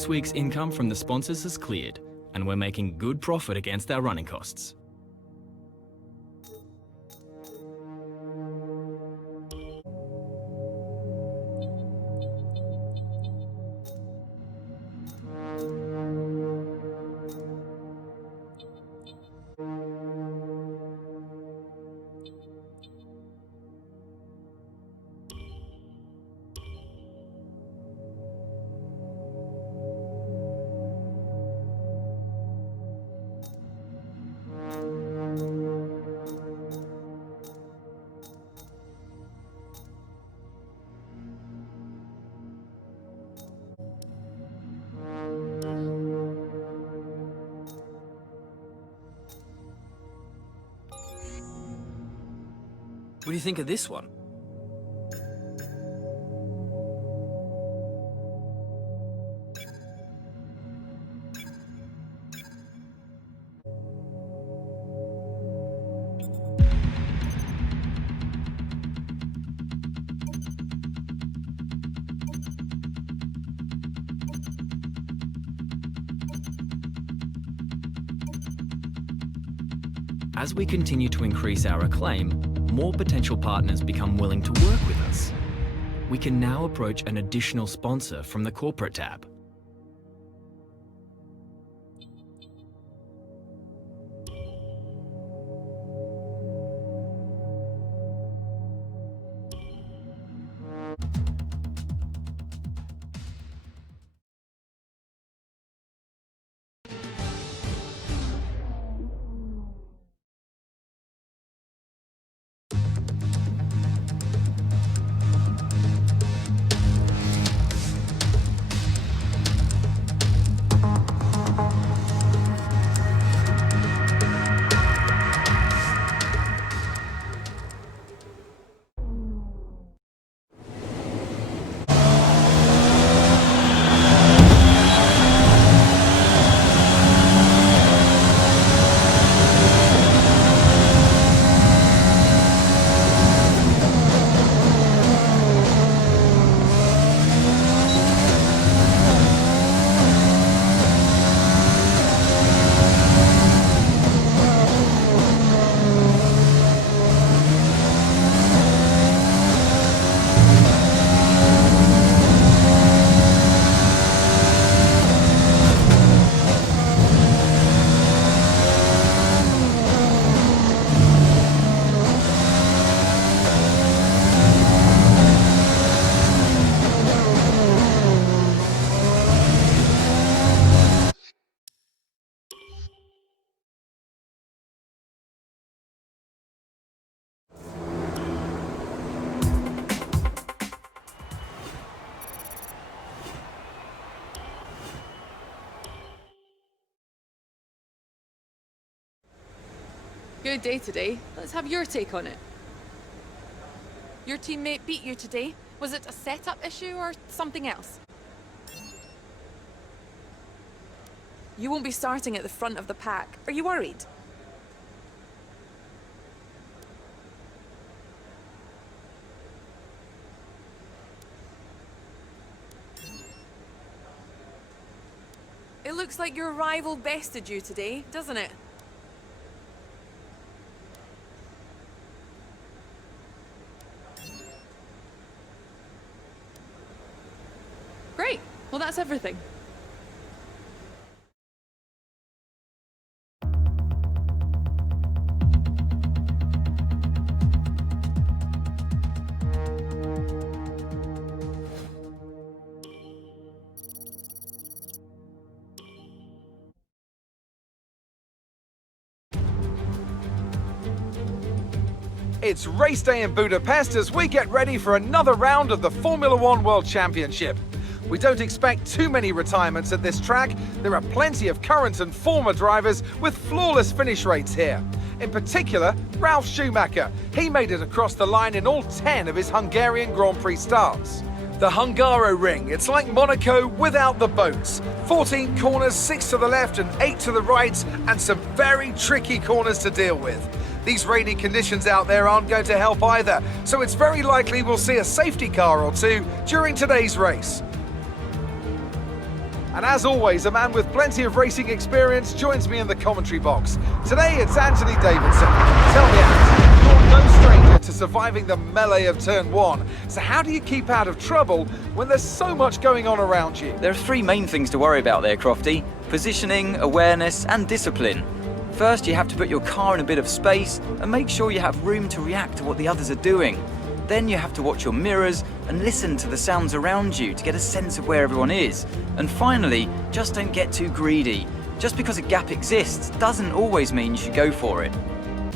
this week's income from the sponsors has cleared, and we're making good profit against our running costs. What do you think of this one? As we continue to increase our acclaim, more potential partners become willing to work with us. We can now approach an additional sponsor from the corporate tab. Good day today. Let's have your take on it. Your teammate beat you today. Was it a setup issue or something else? You won't be starting at the front of the pack. Are you worried? It looks like your rival bested you today, doesn't it? Great. Well, that's everything. It's race day in Budapest as we get ready for another round of the Formula One World Championship. We don't expect too many retirements at this track. There are plenty of current and former drivers with flawless finish rates here. In particular, Ralf Schumacher. He made it across the line in all 10 of his Hungarian Grand Prix starts. The Hungaroring, it's like Monaco without the boats. 14 corners, 6 to the left and 8 to the right, and some very tricky corners to deal with. These rainy conditions out there aren't going to help either, so it's very likely we'll see a safety car or two during today's race. And as always, a man with plenty of racing experience joins me in the commentary box. Today it's Anthony Davidson. Tell me, Ant, you're no stranger to surviving the melee of turn 1. So how do you keep out of trouble when there's so much going on around you? There are three main things to worry about there, Crofty. Positioning, awareness and discipline. First, you have to put your car in a bit of space and make sure you have room to react to what the others are doing. Then you have to watch your mirrors and listen to the sounds around you to get a sense of where everyone is. And finally, just don't get too greedy. Just because a gap exists doesn't always mean you should go for it.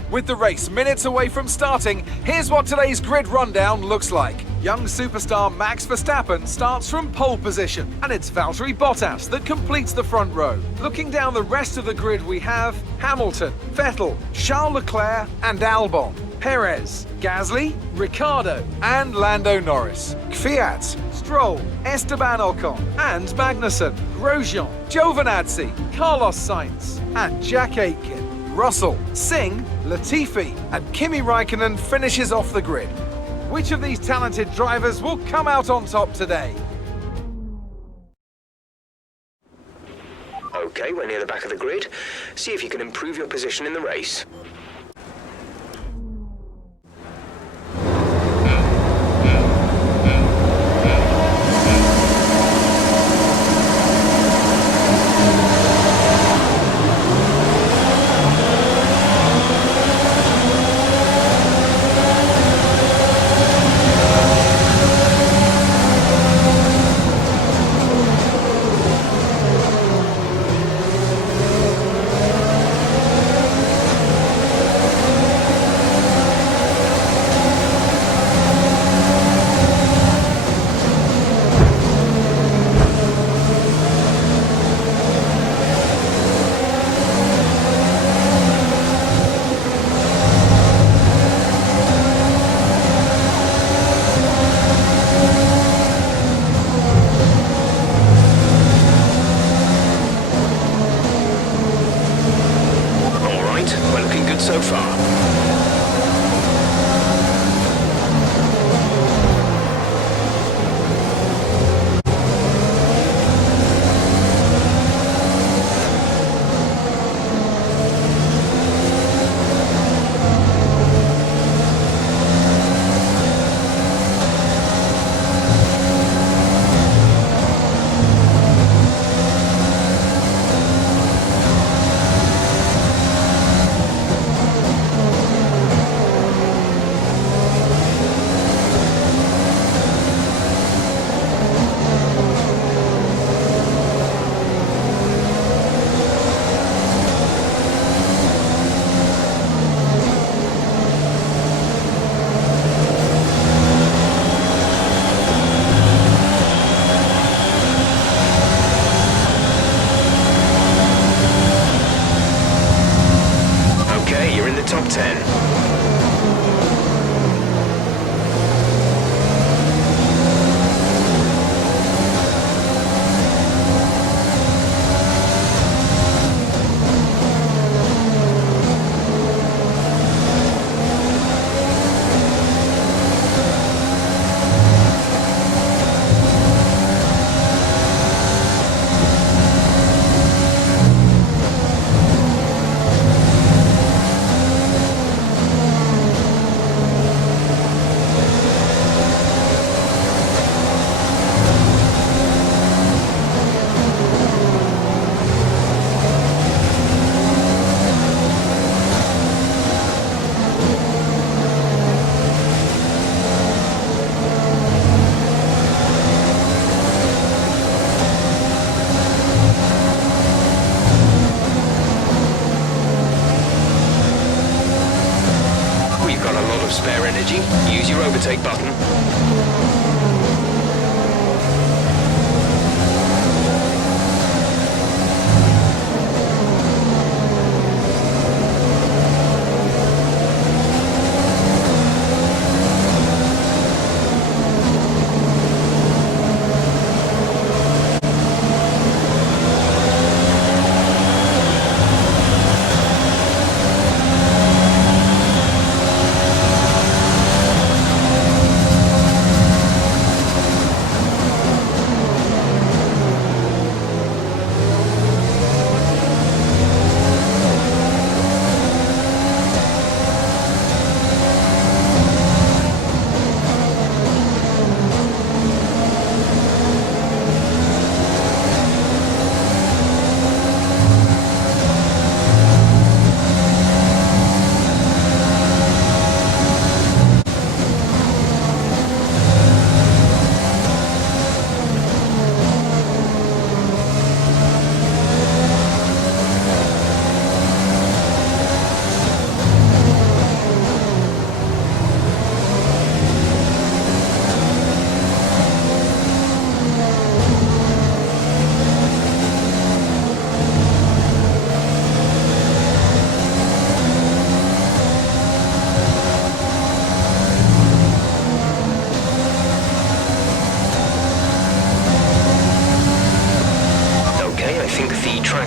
With the race minutes away from starting, here's what today's grid rundown looks like. Young superstar Max Verstappen starts from pole position, and it's Valtteri Bottas that completes the front row. Looking down the rest of the grid, we have Hamilton, Vettel, Charles Leclerc and Albon, Perez, Gasly, Ricciardo and Lando Norris, Kvyat, Stroll, Esteban Ocon and Magnussen, Grosjean, Giovinazzi, Carlos Sainz and Jack Aitken. Russell, Singh, Latifi and Kimi Raikkonen finishes off the grid. Which of these talented drivers will come out on top today? Okay, we're near the back of the grid. See if you can improve your position in the race. So far. Top 10. Spare energy, use your overtake button.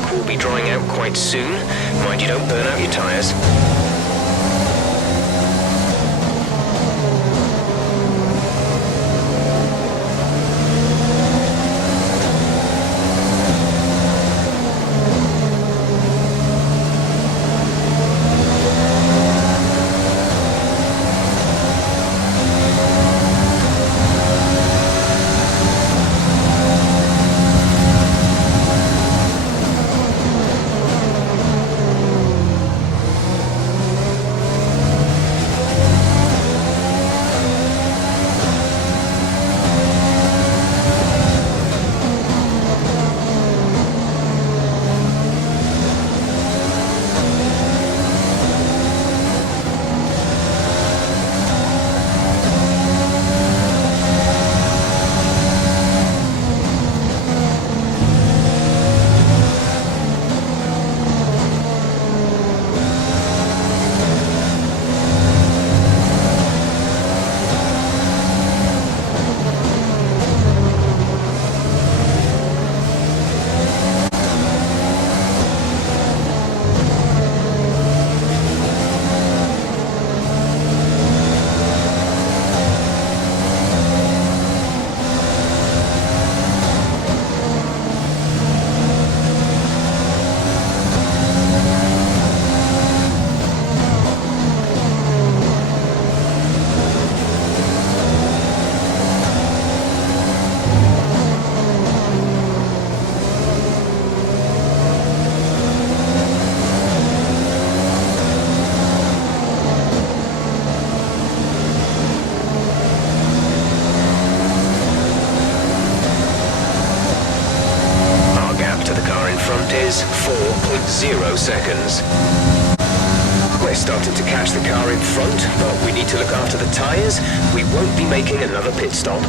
tank will be drying out quite soon. Mind you don't burn out your tyres. Is 4.0 seconds. We're starting to catch the car in front, but we need to look after the tyres. We won't be making another pit stop.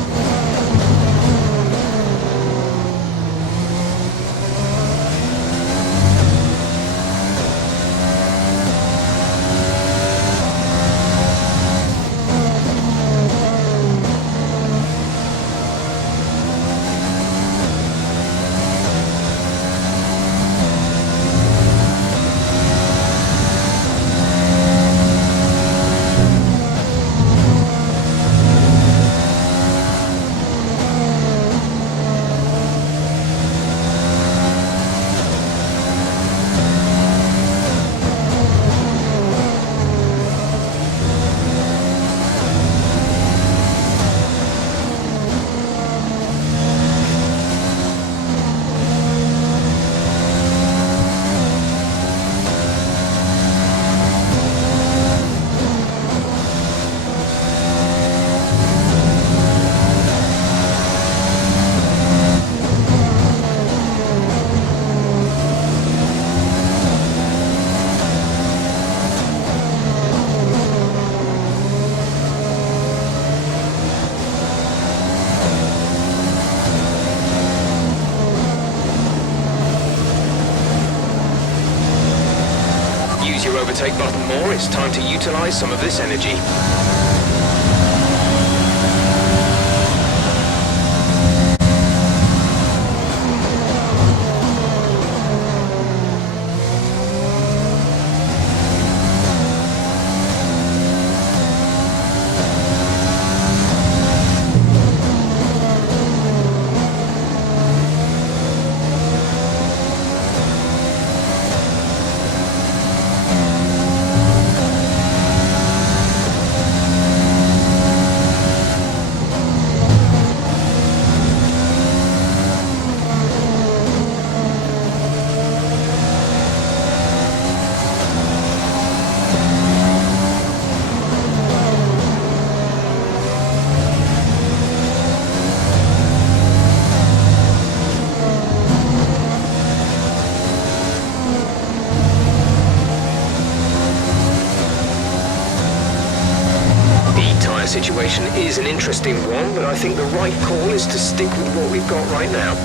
Overtake button more, it's time to utilize some of this energy. Situation is an interesting one, but I think the right call is to stick with what we've got right now.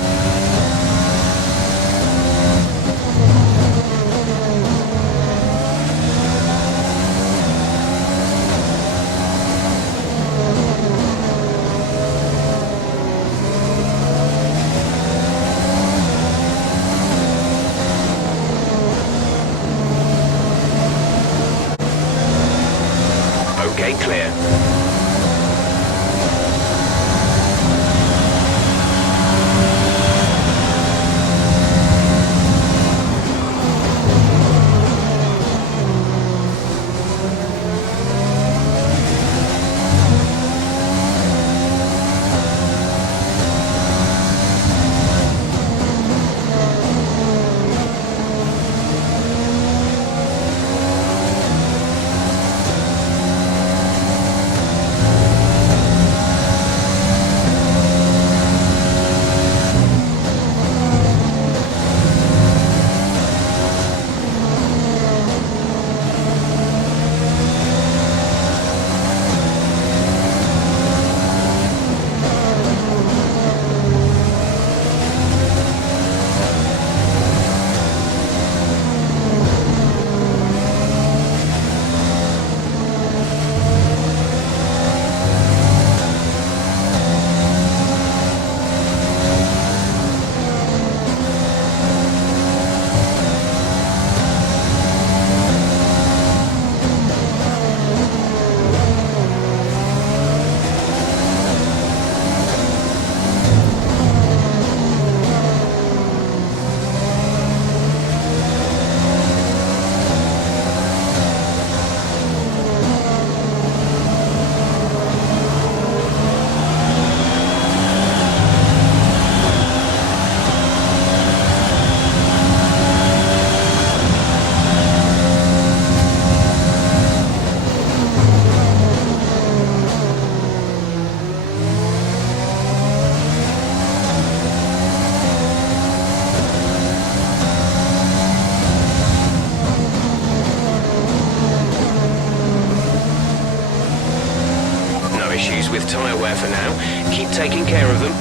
anywhere for now. Keep taking care of them.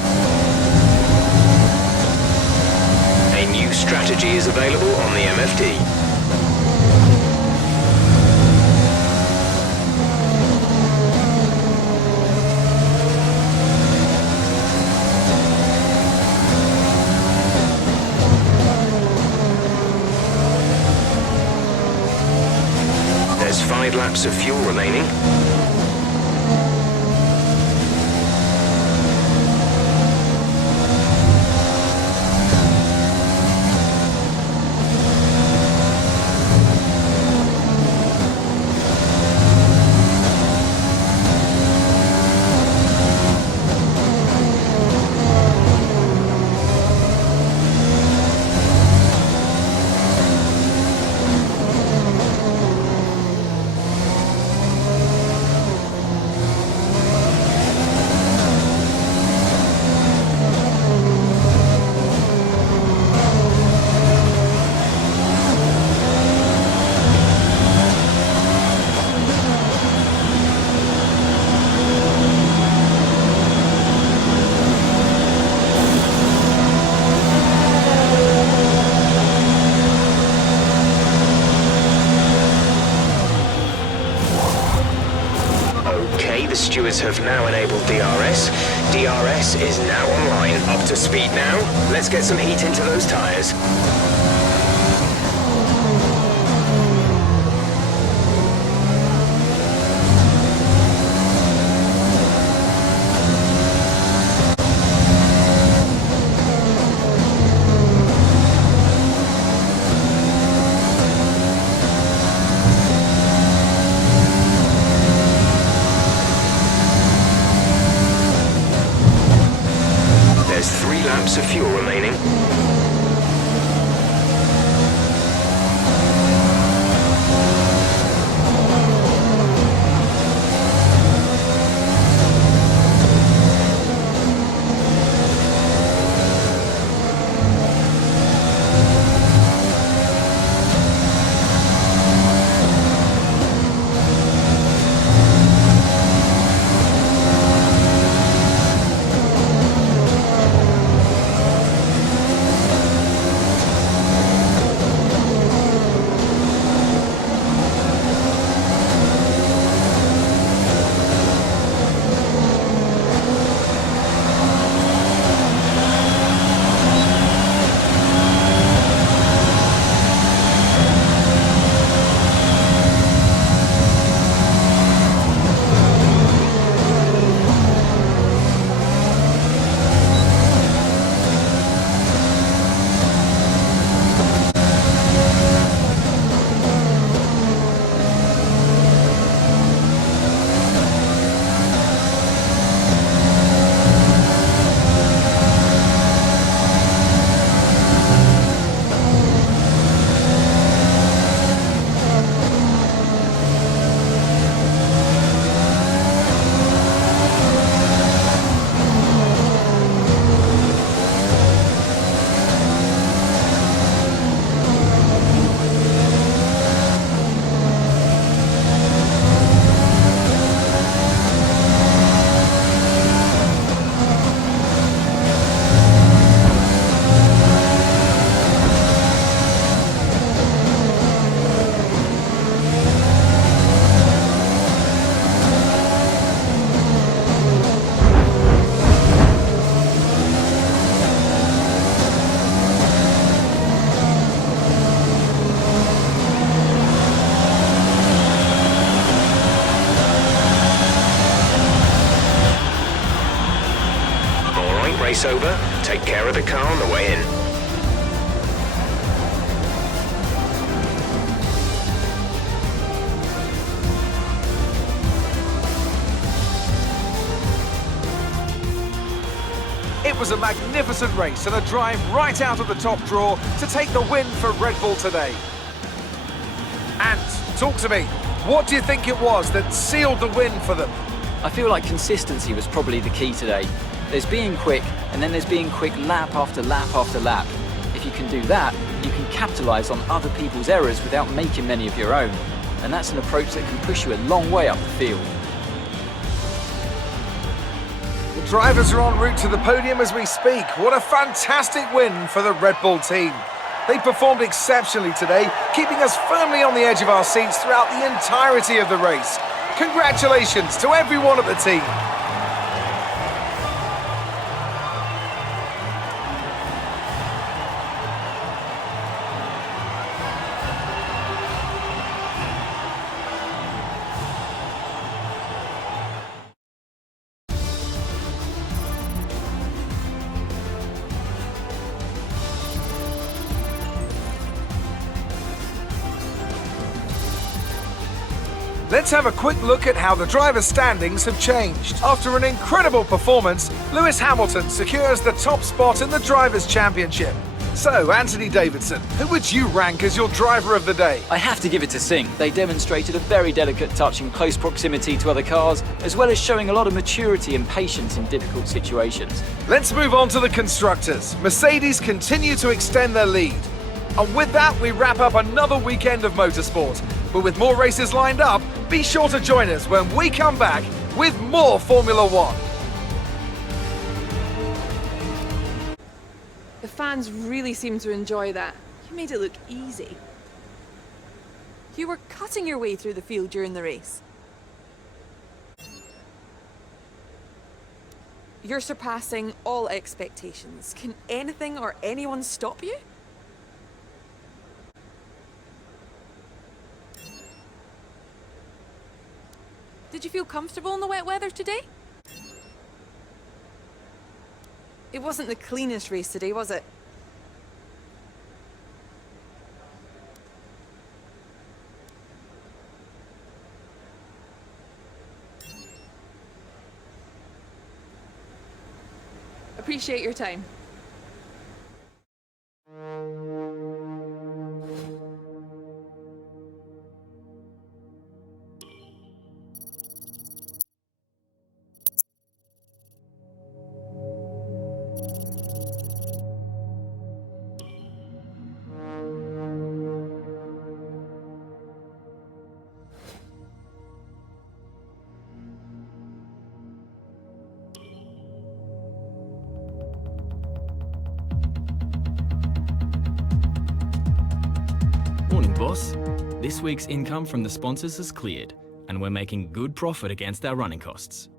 A new strategy is available on the MFD. There's 5 laps of fuel remaining. The stewards have now enabled DRS. DRS is now online. Up to speed now. Let's get some heat into those tyres. Of fuel remaining. Race over. Take care of the car on the way in. It was a magnificent race and a drive right out of the top draw to take the win for Red Bull today. And talk to me. What do you think it was that sealed the win for them? I feel like consistency was probably the key today. There's being quick, and then there's being quick lap after lap after lap. If you can do that, you can capitalise on other people's errors without making many of your own. And that's an approach that can push you a long way up the field. Drivers are en route to the podium as we speak. What a fantastic win for the Red Bull team. They performed exceptionally today, keeping us firmly on the edge of our seats throughout the entirety of the race. Congratulations to everyone at the team. Let's have a quick look at how the drivers' standings have changed. After an incredible performance, Lewis Hamilton secures the top spot in the Drivers' Championship. So, Anthony Davidson, who would you rank as your driver of the day? I have to give it to Singh. They demonstrated a very delicate touch in close proximity to other cars, as well as showing a lot of maturity and patience in difficult situations. Let's move on to the constructors. Mercedes continue to extend their lead. And with that, we wrap up another weekend of motorsport. But with more races lined up, be sure to join us when we come back with more Formula One. The fans really seem to enjoy that. You made it look easy. You were cutting your way through the field during the race. You're surpassing all expectations. Can anything or anyone stop you? Did you feel comfortable in the wet weather today? It wasn't the cleanest race today, was it? Appreciate your time. Morning, boss. This week's income from the sponsors has cleared, and we're making good profit against our running costs.